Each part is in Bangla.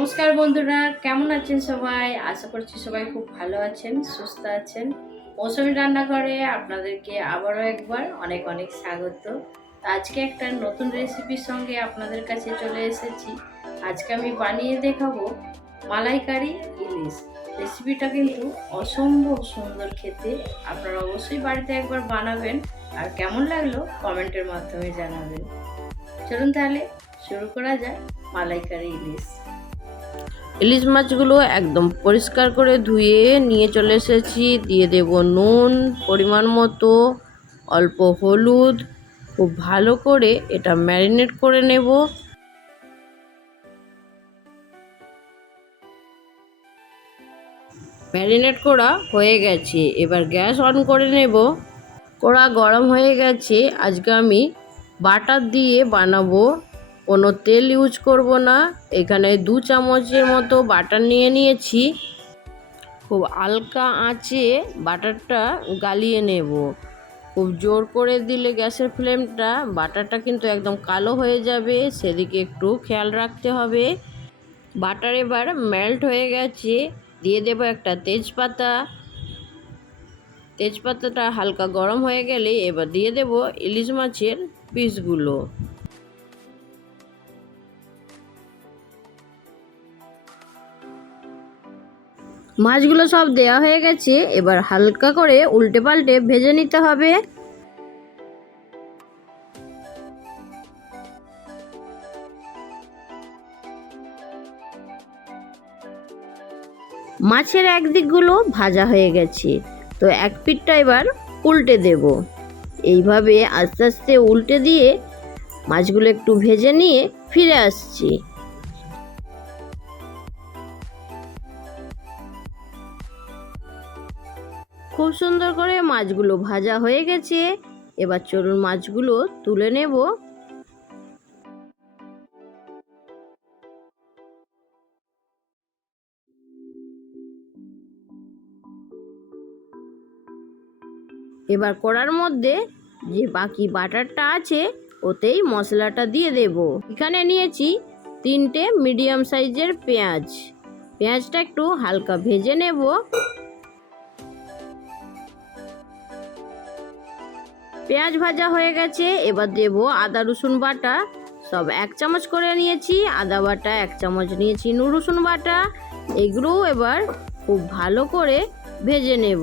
নমস্কার বন্ধুরা, কেমন আছেন সবাই? আশা করছি সবাই খুব ভালো আছেন, সুস্থ আছেন। মৌসুমি রান্নাঘরে আপনাদেরকে আবারও একবার অনেক অনেক স্বাগত। আজকে একটা নতুন রেসিপির সঙ্গে আপনাদের কাছে চলে এসেছি। আজকে আমি বানিয়ে দেখাবো মালাইকারি ইলিশ। রেসিপিটা কিন্তু অসম্ভব সুন্দর খেতে। আপনারা অবশ্যই বাড়িতে একবার বানাবেন। আর কেমন লাগল কমেন্টের মাধ্যমে জানাবেন। চলুন তাহলে শুরু করা যাক মালাইকারি ইলিশ। ইলিশ মাছগুলো একদম পরিষ্কার করে ধুয়ে নিয়ে চলে এসেছি। দিয়ে দেব নুন, পরিমাণ মতো, অল্প হলুদ। খুব ভালো করে এটা ম্যারিনেট করে নেব। ম্যারিনেট করা হয়ে গেছে। এবার গ্যাস অন করে নেব। কড়া গরম হয়ে গেছে। আজকে আমি বাটার দিয়ে বানাবো। কোনো তেল ইউজ করব না। এখানে দু চামচের মতো বাটার নিয়ে নিয়েছি। খুব হালকা আঁচে বাটারটা গালিয়ে নেব। খুব জোর করে দিলে গ্যাসের ফ্লেমটা বাটারটা কিন্তু একদম কালো হয়ে যাবে। সেদিকে একটু খেয়াল রাখতে হবে। বাটার এবার মেল্ট হয়ে গেছে। দিয়ে দেব একটা তেজপাতা। তেজপাতাটা হালকা গরম হয়ে গেলে এবার দিয়ে দেব ইলিশ মাছের পিসগুলো মাছগুলো সব দেওয়া হয়ে গেছে। এবার হালকা করে উল্টে পাল্টে ভেজে নিতে হবে। মাছের একদিকগুলো ভাজা হয়ে গেছে। তো এক পিঠটা এবার উল্টে দেব। এইভাবে আস্তে আস্তে উল্টে দিয়ে মাছগুলো একটু ভেজে নিয়ে ফিরে আসছি। খুব সুন্দর করে মাছগুলো ভাজা হয়ে গেছে। এবার চলুন মাছগুলো তুলে নেব। এবার কড়ার মধ্যে যে বাকি বাটারটা আছে, ওতেই মশলাটা দিয়ে দেব। এখানে নিয়েছি তিনটে মিডিয়াম সাইজের পেঁয়াজ। পেঁয়াজটা একটু হালকা ভেজে নেব। পেঁয়াজ ভাজা হয়ে গেছে, এবার দেব আদা, রসুন বাটা। সব এক চামচ করে নিয়েছি, আদা বাটা এক চামচ নিয়েছি নু রসুন বাটা। এগুলোও এবার খুব ভালো করে ভেজে নেব।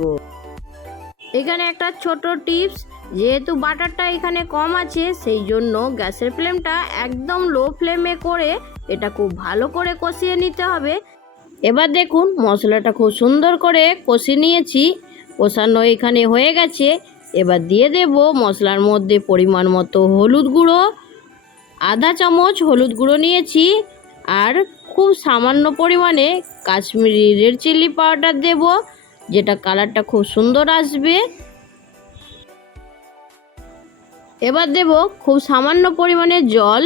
এখানে একটা ছোট টিপস, যেহেতু বাটারটা এখানে কম আছে, সেই জন্য গ্যাসের ফ্লেমটা একদম লো ফ্লেমে করে এটা খুব ভালো করে কষিয়ে নিতে হবে। এবার দেখুন, মশলাটা খুব সুন্দর করে কষিয়ে নিয়েছি। কষানো এখানে হয়ে গেছে। এবার দিয়ে দেব মশলার মধ্যে পরিমাণ মতো হলুদ গুঁড়ো, আধা চামচ হলুদ গুঁড়ো নিয়েছি আর খুব সামান্য পরিমাণে কাশ্মীরি রেড চিলি পাউডার দেব, যেটা কালারটা খুব সুন্দর আসবে। এবার দেব খুব সামান্য পরিমাণে জল।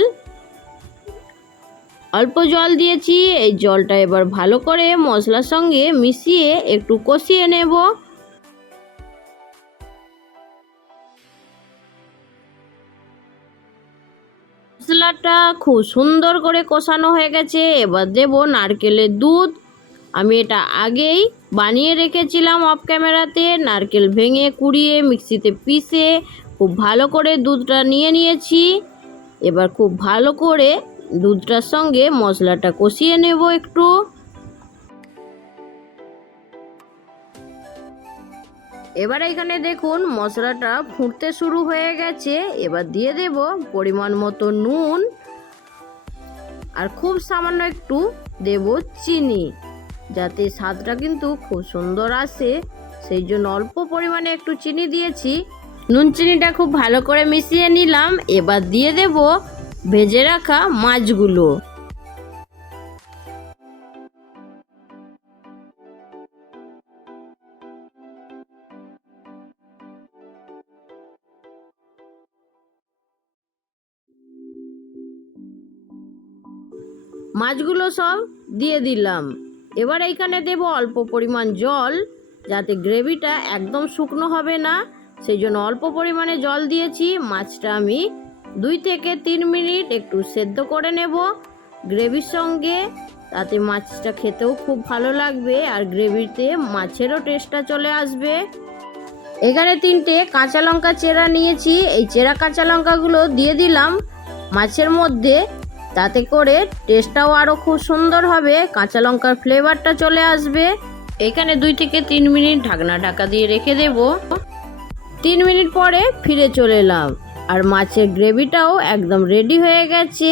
অল্প জল দিয়েছি, এই জলটা এবার ভালো করে মশলার সঙ্গে মিশিয়ে একটু কষিয়ে নেব। মশলাটা খুব সুন্দর করে কষানো হয়ে গেছে। এবার দেব নারকেলের দুধ। আমি এটা আগেই বানিয়ে রেখেছিলাম অফ ক্যামেরাতে নারকেল ভেঙে, কুড়িয়ে, মিক্সিতে পিষে খুব ভালো করে দুধটা নিয়ে নিয়েছি। এবার খুব ভালো করে দুধটার সঙ্গে মশলাটা কষিয়ে নেব একটু। এবার এখানে দেখুন মশলাটা ফুটতে শুরু হয়ে গেছে। এবার দিয়ে দেব পরিমাণ মতো নুন আর খুব সামান্য একটু দেব চিনি, যাতে স্বাদটা কিন্তু খুব সুন্দর আসে। সেই জন্য অল্প পরিমাণে একটু চিনি দিয়েছি। নুন চিনিটা খুব ভালো করে মিশিয়ে নিলাম। এবার দিয়ে দেব ভেজে রাখা মাছগুলো। মাছগুলো সব দিয়ে দিলাম। এবার এইখানে দেব অল্প পরিমাণ জল, যাতে গ্রেভিটা একদম শুকনো হবে না। সেই জন্য অল্প পরিমাণে জল দিয়েছি। মাছটা আমি দুই থেকে তিন মিনিট একটু সেদ্ধ করে নেব গ্রেভির সঙ্গে। তাতে মাছটা খেতেও খুব ভালো লাগবে আর গ্রেভিতে মাছেরও টেস্টটা চলে আসবে। এখানে তিনটে কাঁচা লঙ্কা চেরা নিয়েছি। এই চেরা কাঁচা লঙ্কাগুলো দিয়ে দিলাম। মাছের মধ্যে তাতে করে টেস্টটাও আরও খুব সুন্দর হবে, কাঁচা লঙ্কার ফ্লেভারটা চলে আসবে। এখানে দুই থেকে তিন মিনিট ঢাকনা ঢাকা দিয়ে রেখে দেব। তিন মিনিট পরে ফিরে চলে এলাম। আর মাছের গ্রেভিটাও একদম রেডি হয়ে গেছে।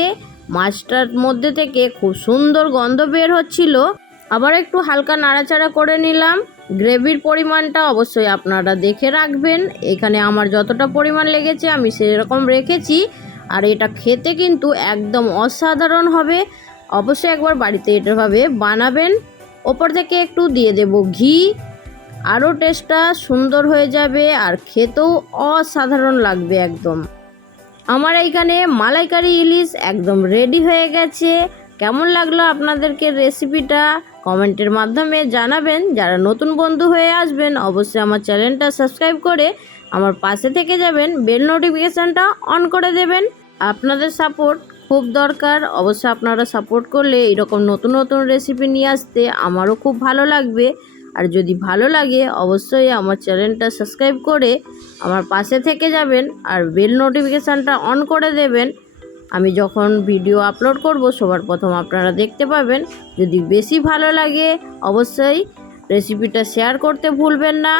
মাছটার মধ্যে থেকে খুব সুন্দর গন্ধ বের হচ্ছিল। আবার একটু হালকা নাড়াচাড়া করে নিলাম। গ্রেভির পরিমাণটা অবশ্যই আপনারা দেখে রাখবেন। এখানে আমার যতটা পরিমাণ লেগেছে আমি সেরকম রেখেছি। আর এটা খেতে কিন্তু একদম অসাধারণ হবে। অবশ্যই একবার বাড়িতে এটাভাবে বানাবেন। ওপর থেকে একটু দিয়ে দেব ঘি। আরও টেস্টটা সুন্দর হয়ে যাবে আর খেতেও অসাধারণ লাগবে একদম। আমার এইখানে মালাইকারি ইলিশ একদম রেডি হয়ে গেছে। কেমন লাগল আপনাদেরকে রেসিপিটা কমেন্টের মাধ্যমে জানাবেন। যারা নতুন বন্ধু হয়ে আসবেন, অবশ্যই আমার চ্যানেলটা সাবস্ক্রাইব করে আমার পাশে থেকে যাবেন, বেল নোটিফিকেশানটা অন করে দেবেন। আপনাদের সাপোর্ট খুব দরকার। অবশ্যই আপনারা সাপোর্ট করলে এরকম নতুন নতুন রেসিপি নিয়ে আসতে আমারও খুব ভালো লাগবে। আর যদি ভালো লাগে, অবশ্যই আমার চ্যানেলটা সাবস্ক্রাইব করে আমার পাশে থেকে যাবেন আর বেল নোটিফিকেশানটা অন করে দেবেন। আমি যখন ভিডিও আপলোড করব, সবার প্রথম আপনারা দেখতে পাবেন। যদি বেশি ভালো লাগে, অবশ্যই রেসিপিটা শেয়ার করতে ভুলবেন না।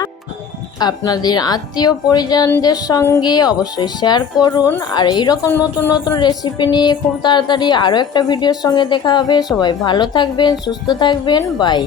আপনাদের আত্মীয় পরিজনদের সঙ্গে অবশ্যই শেয়ার করুন। আর এই রকম নতুন নতুন রেসিপি নিয়ে খুব তাড়াতাড়ি আরও একটা ভিডিওর সঙ্গে দেখা হবে। সবাই ভালো থাকবেন, সুস্থ থাকবেন। বাই